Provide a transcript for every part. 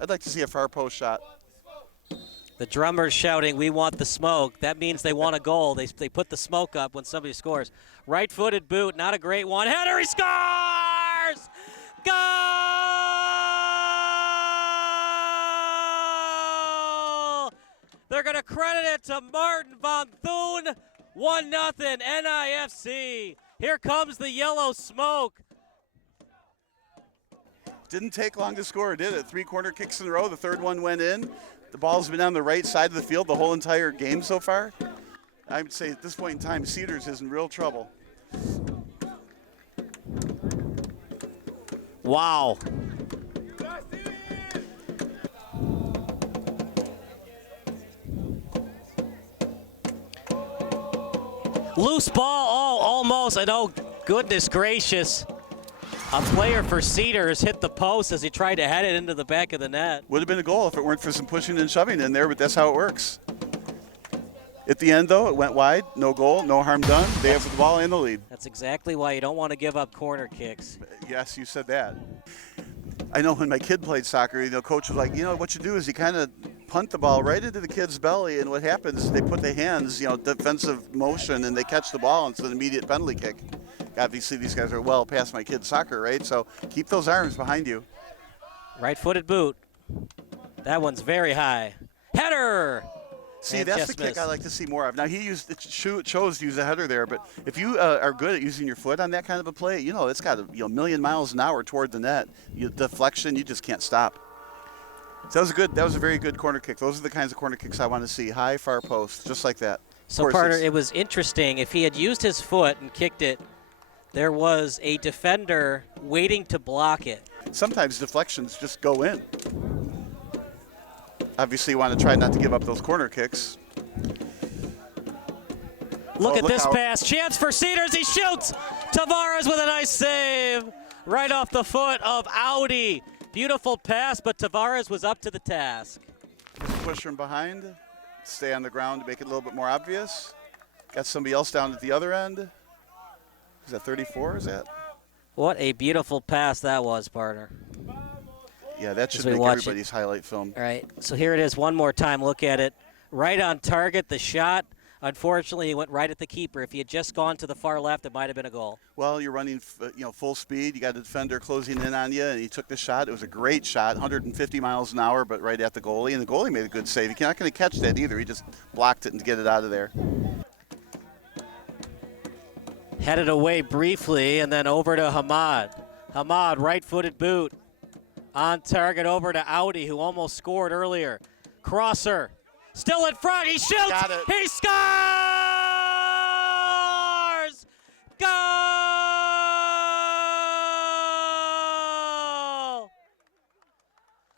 I'd like to see a far post shot. The drummer's shouting, "We want the smoke." That means they want a goal. They put the smoke up when somebody scores. Right-footed boot, not a great one. Header, he scores! Goal! They're going to credit it to Martin Von Thun. 1-0 NIFC. Here comes the yellow smoke. Didn't take long to score, did it? 3 corner kicks in a row. The third one went in. The ball's been on the right side of the field the whole entire game so far. I would say at this point in time, Cedars is in real trouble. Wow. Loose ball, almost, and oh, goodness gracious. A player for Cedars hit the post as he tried to head it into the back of the net. Would have been a goal if it weren't for some pushing and shoving in there, but that's how it works. At the end, though, it went wide. No goal, no harm done. They have the ball in the lead. That's exactly why you don't want to give up corner kicks. Yes, you said that. I know when my kid played soccer, coach was like, what you do is you kind of punt the ball right into the kid's belly, and what happens is they put the hands, defensive motion, and they catch the ball, and it's an immediate penalty kick. Obviously, these guys are well past my kid's soccer, right? So keep those arms behind you. Right-footed boot. That one's very high. Header! See, that's the kick I like to see more of. Now, chose to use a header there, but if you are good at using your foot on that kind of a play, it's got a million miles an hour toward the net. Deflection, you just can't stop. So that was a very good corner kick. Those are the kinds of corner kicks I want to see. High, far post, just like that. So, Carter, it was interesting. If he had used his foot and kicked it, there was a defender waiting to block it. Sometimes deflections just go in. Obviously, you want to try not to give up those corner kicks. Look at this pass. Chance for Cedars. He shoots. Tavares with a nice save. Right off the foot of Audi. Beautiful pass, but Tavares was up to the task. Push from behind. Stay on the ground to make it a little bit more obvious. Got somebody else down at the other end. Is that 34, is that? What a beautiful pass that was, partner. Yeah, that should make everybody's highlight film. All right, so here it is one more time. Look at it. Right on target, the shot. Unfortunately, he went right at the keeper. If he had just gone to the far left, it might have been a goal. Well, you're running full speed. You got a defender closing in on you, and he took the shot. It was a great shot, 150 miles an hour, but right at the goalie. And the goalie made a good save. You're not going to catch that either. He just blocked it and get it out of there. Headed away briefly, and then over to Hamad. Hamad, right-footed boot. On target over to Audi, who almost scored earlier. Crosser, still in front. He shoots. Got it. He scores! Goal!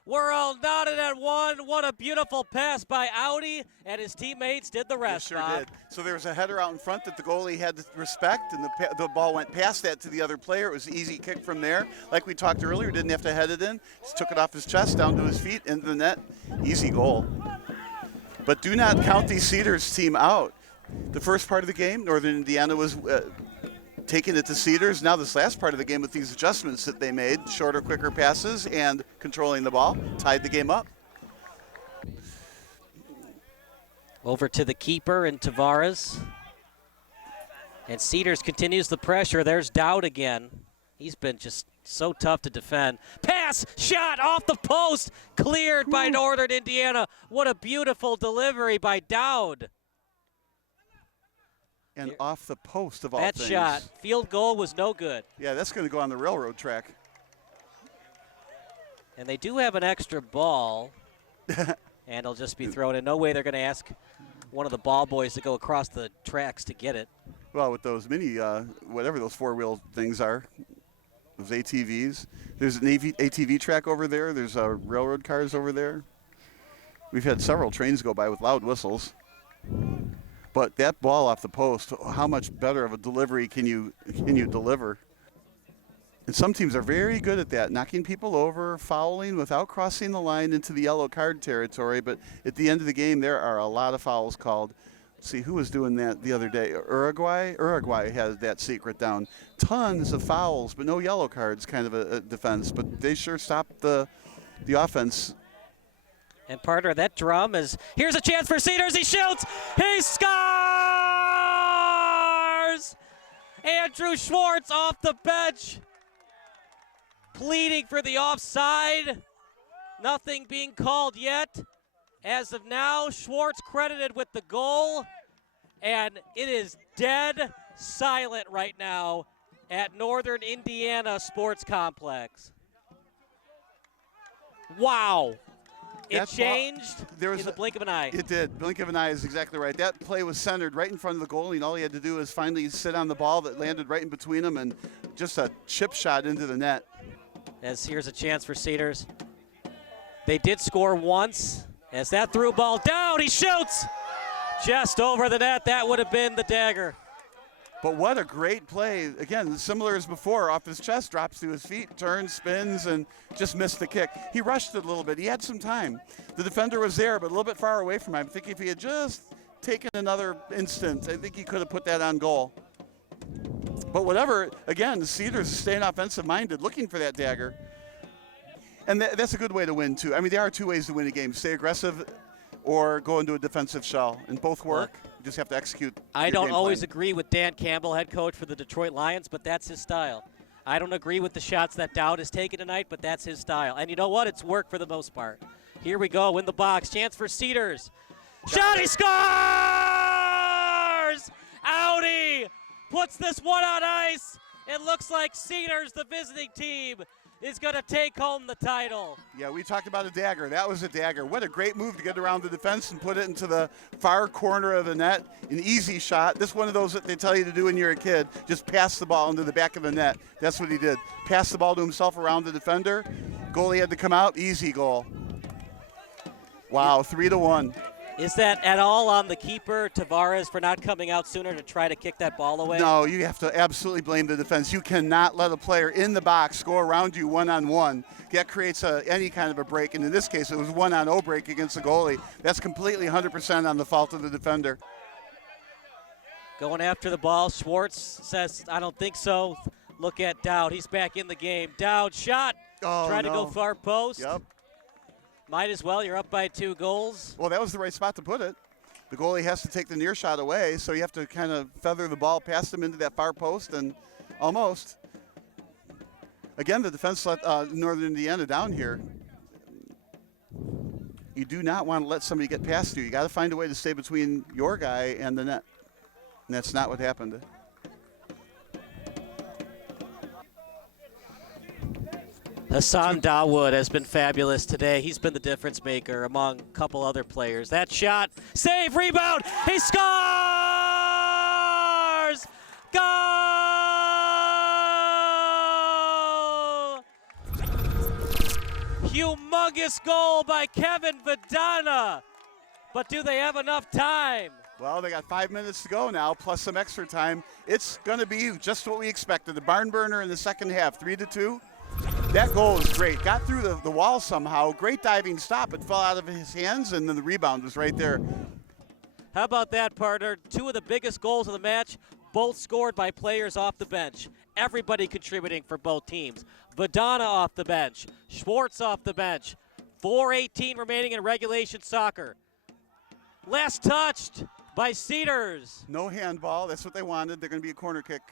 We're all knotted at one. What a beautiful pass by Audi, and his teammates did the rest. Sure did. So there was a header out in front that the goalie had to respect, and the ball went past that to the other player. It was an easy kick from there. Like we talked earlier, didn't have to head it in. Just took it off his chest, down to his feet, into the net. Easy goal. But do not count the Cedars team out. The first part of the game, Northern Indiana was taking it to Cedars. Now this last part of the game with these adjustments that they made, shorter, quicker passes and controlling the ball, tied the game up. Over to the keeper and Tavares. And Cedars continues the pressure. There's Dowd again. He's been just so tough to defend. Pass, shot off the post, cleared by Northern Indiana. What a beautiful delivery by Dowd. And off the post of all things. That shot, field goal was no good. Yeah, that's going to go on the railroad track. And they do have an extra ball. And it'll just be thrown in. No way they're going to ask one of the ball boys to go across the tracks to get it. Well, with those mini, whatever those four-wheel things are, those ATVs. There's an ATV track over there. There's railroad cars over there. We've had several trains go by with loud whistles. But that ball off the post, how much better of a delivery can you deliver? And some teams are very good at that, knocking people over, fouling without crossing the line into the yellow card territory. But at the end of the game, there are a lot of fouls called. Let's see, who was doing that the other day? Uruguay? Uruguay has that secret down. Tons of fouls, but no yellow cards, kind of a defense. But they sure stopped the offense And partner, that drum is, here's a chance for Cedars, he shoots, he scores! Andrew Schwartz off the bench, pleading for the offside. Nothing being called yet. As of now, Schwartz credited with the goal, and it is dead silent right now at Northern Indiana Sports Complex. Wow. It changed in the blink of an eye. It did. Blink of an eye is exactly right. That play was centered right in front of the goalie, and all he had to do was finally sit on the ball that landed right in between them, and just a chip shot into the net. As here's a chance for Cedars. They did score once. As that through ball down, he shoots! Just over the net. That would have been the dagger. But what a great play. Again, similar as before, off his chest, drops to his feet, turns, spins, and just missed the kick. He rushed it a little bit. He had some time. The defender was there, but a little bit far away from him. I think if he had just taken another instant, I think he could have put that on goal. But whatever, again, the Cedars is staying offensive-minded, looking for that dagger. And that's a good way to win, too. I mean, there are two ways to win a game. Stay aggressive or go into a defensive shell, and both work. You just have to execute. I don't always agree with Dan Campbell, head coach for the Detroit Lions, but that's his style. I don't agree with the shots that Dowd has taken tonight, but that's his style. And you know what? It's worked for the most part. Here we go in the box. Chance for Cedars. Shot, he scores! Audi puts this one on ice. It looks like Cedars, the visiting team, is going to take home the title. Yeah, we talked about a dagger. That was a dagger. What a great move to get around the defense and put it into the far corner of the net. An easy shot. This is one of those that they tell you to do when you're a kid. Just pass the ball into the back of the net. That's what he did. Pass the ball to himself around the defender. Goalie had to come out. Easy goal. Wow, 3-1. Is that at all on the keeper, Tavares, for not coming out sooner to try to kick that ball away? No, you have to absolutely blame the defense. You cannot let a player in the box go around you one-on-one. That creates any kind of a break, and in this case, it was one-on-0 break against the goalie. That's completely 100% on the fault of the defender. Going after the ball, Schwartz says, I don't think so. Look at Dowd. He's back in the game. Dowd shot. Trying to go far post. Yep. Might as well. You're up by 2 goals. Well, that was the right spot to put it. The goalie has to take the near shot away, so you have to kind of feather the ball past him into that far post, and almost. Again, the defense let Northern Indiana down here. You do not want to let somebody get past you. You got to find a way to stay between your guy and the net, and that's not what happened. Hassan Dawood has been fabulous today. He's been the difference maker among a couple other players. That shot, save, rebound, he scores! Goal! Humongous goal by Kevin Vidana. But do they have enough time? Well, they got 5 minutes to go now, plus some extra time. It's going to be just what we expected. The barn burner in the second half, 3-2. That goal is great. Got through the wall somehow. Great diving stop. It fell out of his hands, and then the rebound was right there. How about that, partner? 2 of the biggest goals of the match, both scored by players off the bench. Everybody contributing for both teams. Vidana off the bench. Schwartz off the bench. 4:18 remaining in regulation soccer. Last touched by Cedars. No handball. That's what they wanted. They're going to be a corner kick.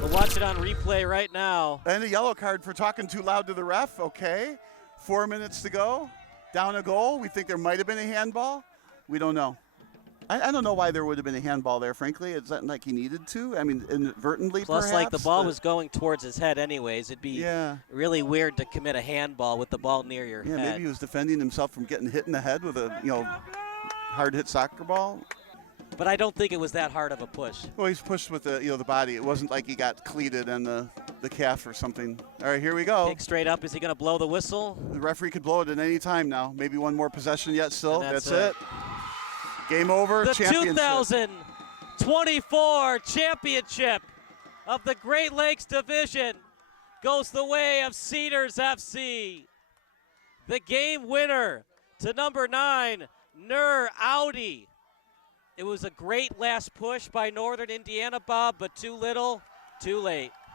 We'll watch it on replay right now. And a yellow card for talking too loud to the ref. Okay. 4 minutes to go. Down a goal. We think there might have been a handball. We don't know. I don't know why there would have been a handball there, frankly. It's not like he needed to. I mean, inadvertently, plus, perhaps. like the ball was going towards his head anyways. It'd be really weird to commit a handball with the ball near your head. Yeah, maybe he was defending himself from getting hit in the head with a, hard-hit soccer ball. But I don't think it was that hard of a push. Well, he's pushed with the, the body. It wasn't like he got cleated on the calf or something. All right, here we go. Kick straight up. Is he going to blow the whistle? The referee could blow it at any time now. Maybe one more possession yet still. That's it. Game over. The championship. 2024 championship of the Great Lakes Division goes the way of Cedars FC. The game winner to number 9, Nur Audi. It was a great last push by Northern Indiana, Bob, but too little, too late.